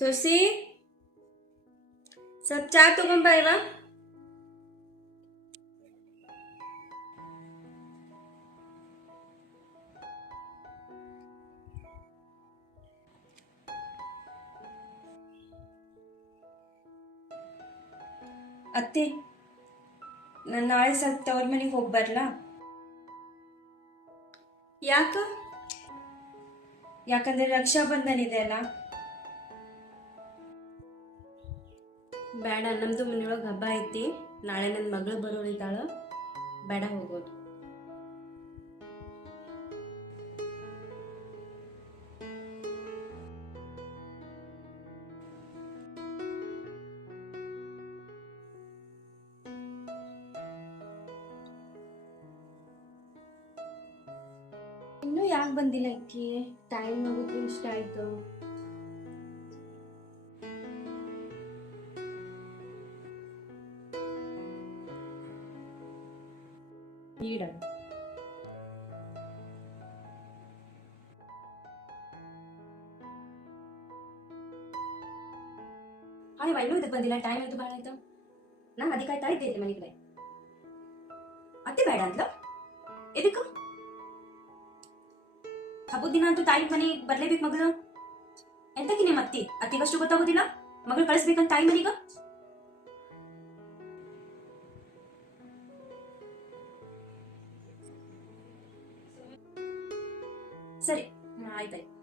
ಸೊಸಿ ಸ್ವಲ್ಪ ಚಾ ತಗೊಂಬ ಇವ. ಅತ್ತೆ, ನಾನು ನಾಳೆ ಸ್ವಲ್ಪ ತವ್ರ ಮನೆಗೆ ಹೋಗಿ ಬರ್ಲಾ? ಯಾಕ? ಯಾಕಂದ್ರೆ ರಕ್ಷಾ ಬಂಧನ ಇದೆ ಅಲ್ಲ. ಬೇಡ, ನಮ್ದು ಮನೆಯೊಳಗೆ ಹಬ್ಬ ಐತಿ. ನಾಳೆ ನನ್ನ ಮಗಳು ಬರೋಳಿದ್ದಾಳ. ಬೇಡ ಹೋಗೋದು. ಇನ್ನೂ ಯಾಕೆ ಬಂದಿಲ್ಲ ಅಕ್ಕಿ? ಟೈಮ್ ನೋಡಿದ್ರೆ ಇಷ್ಟ ಆಯ್ತು. ಈಡ ಹಾಯ್, ಇನ್ನೂ ಇದಕ್ಕೆ ಬಂದಿಲ್ಲ. ಟೈಮ್ ಆಯ್ತು, ಭಾಳ ಆಯ್ತು. ನಾನು ಅದಕ್ಕೆ ಕಾಯ್ತಾ ಇದ್ದೆ ಮನೆ ಕಡೆ. ಅತ್ತೆ ಬೇಡ ಅಂತ ಇದಕ್ಕ ಹಬ್ಬದ ದಿನ ಅಂತೂ ತಾಯಿ ಮನೆ ಬರ್ಲೇಬೇಕು ಮಗಳು. ಎಂತಕಿ ನಿಮ್ಮ ಅತ್ತಿಗಷ್ಟು ಗೊತ್ತಾಗೋದಿಲ್ಲ ಮಗಳು ಕಳಿಸ್ಬೇಕಂತ ತಾಯಿ ಮನೆಗ? ಸರಿ, ಆಯ್ತಾಯ್ತು.